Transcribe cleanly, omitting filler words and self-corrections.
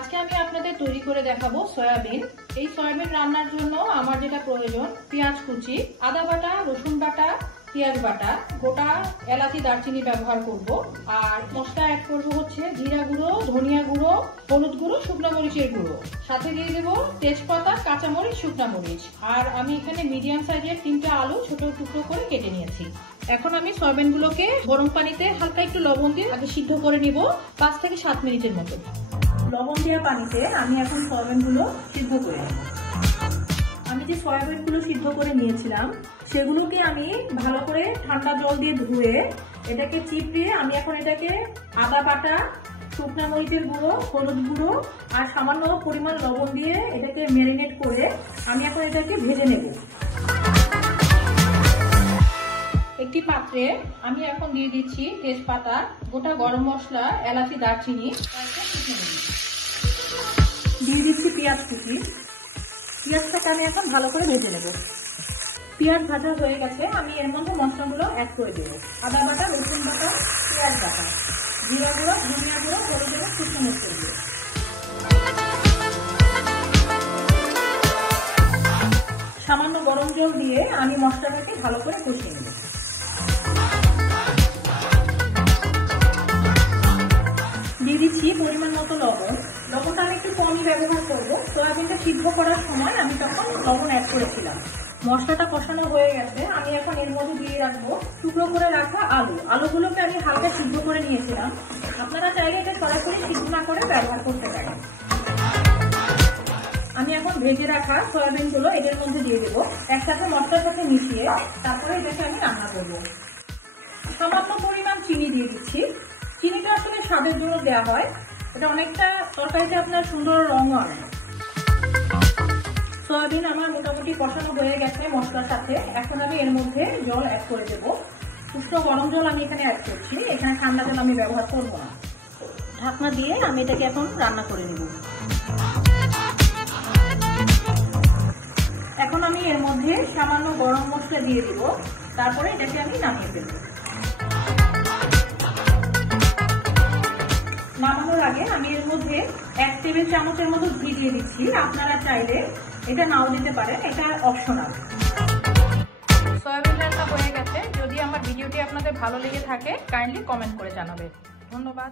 আজকে আমি আপনাদের তৈরি করে দেখাবো সয়াবিন। এই সয়াবিন রান্নার জন্য আমার যেটা প্রয়োজন, পেঁয়াজ কুচি, আদা বাটা, রসুন বাটা, পেঁয়াজ বাটা, গোটা এলাচি দারচিনি ব্যবহার করব। আর মশলা অ্যাড করবো হচ্ছে জিরা গুঁড়ো, ধনিয়া গুঁড়ো, হলুদ গুঁড়ো, শুকনো মরিচের গুঁড়ো, সাথে দিয়ে দেবো তেজপাতা, কাঁচামরিচ, শুকনো মরিচ। আর আমি এখানে মিডিয়াম সাইজের 3টে আলু ছোট টুকরো করে কেটে নিয়েছি। এখন আমি সয়াবিন গুলোকে গরম পানিতে হালকা একটু লবণ দিয়ে আগে সিদ্ধ করে নিব 5 থেকে 7 মিনিটের মতো। লবণ দেওয়া পানিতে আমি এখন সয়াবিন গুলো সিদ্ধ করে নেব। আমি যে সয়াবিন গুলো সিদ্ধ করে নিয়েছিলাম সেগুলোকে আমি ভালো করে ঠান্ডা জল দিয়ে ধুয়ে এটাকে চিপড়ে আমি এখন এটাকে আদা বাটা, শুকনো মরিচের গুঁড়ো, হলুদ গুঁড়ো আর সামান্য পরিমাণ লবণ দিয়ে এটাকে ম্যারিনেট করে আমি এখন এটাকে ভেজে নেব। একটি পাত্রে আমি এখন দিয়ে দিচ্ছি তেজপাতা, গোটা গরম মশলা, এলাচি দারচিনি, দিয়ে দিচ্ছি পেঁয়াজ কুচি। পেঁয়াজটাকে আমি এখন ভালো করে ভেজে নেব। পেঁয়াজ ভাজা হয়ে গেছে, আমি এর মধ্যে মশলাগুলো অ্যাড করে দেবো। আদা বাটা, রসুন বাটা, পেঁয়াজ বাটা, জিরা গুঁড়ো, ধনিয়া গুঁড়ো, হলুদ গুঁড়ো, শুকনো মরিচের গুঁড়ো। সামান্য গরম জল দিয়ে আমি মশলাটাকে ভালো করে কষিয়ে নেব। দিয়ে দিচ্ছি পরিমাণ মতো লবণ। লবণটা আমি একটু কমই ব্যবহার করবো, সয়াবিনটা সিদ্ধ করার সময় আমি তখন লবণ অ্যাড করেছিলাম। মশলাটা কষানো হয়ে গেছে, আমি এখন এর মধ্যে দিয়ে রাখবো টুকরো করে রাখা আলু। আলুগুলোকে আমি হালকা সিদ্ধ করে নিয়েছিলাম, আপনারা চাইলে এটা সরাসরি সিদ্ধ না করে ব্যবহার করতে পারেন। আমি এখন ভেজে রাখা সয়াবিন গুলো এদের মধ্যে দিয়ে দেবো, একসাথে মশলার সাথে মিশিয়ে তারপরে এটাকে আমি রান্না করবো। সামান্য পরিমাণ চিনি দিয়ে দিচ্ছি। চিনিটা আসলে স্বাদের জন্য দেওয়া হয়, এটা অনেকটা তরকারিতে আপনার সুন্দর রঙও আনে। সয়াবিন আমার মোটামুটি কষানো হয়ে গেছে মশলার সাথে। এখন আমি এর মধ্যে জল অ্যাড করে দেবো। উষ্ণ গরম জল আমি এখানে অ্যাড করছি, এখানে ঠান্ডা জল আমি ব্যবহার করবো না। ঢাকনা দিয়ে আমি এটাকে এখন রান্না করে নেব। এখন আমি এর মধ্যে সামান্য গরম মশলা দিয়ে দিব, তারপরে এটাকে আমি নামিয়ে দেবো। নামানোর আগে আমি এর মধ্যে 1 টেবিল চামচের মতো ঘি দিয়ে দিচ্ছি। আপনারা চাইলে এটা নাও দিতে পারেন, এটা অপশনাল। সয়াবিন রান্না হয়ে গেছে। যদি আমার ভিডিওটি আপনাদের ভালো লেগে থাকে কাইন্ডলি কমেন্ট করে জানাবেন। ধন্যবাদ।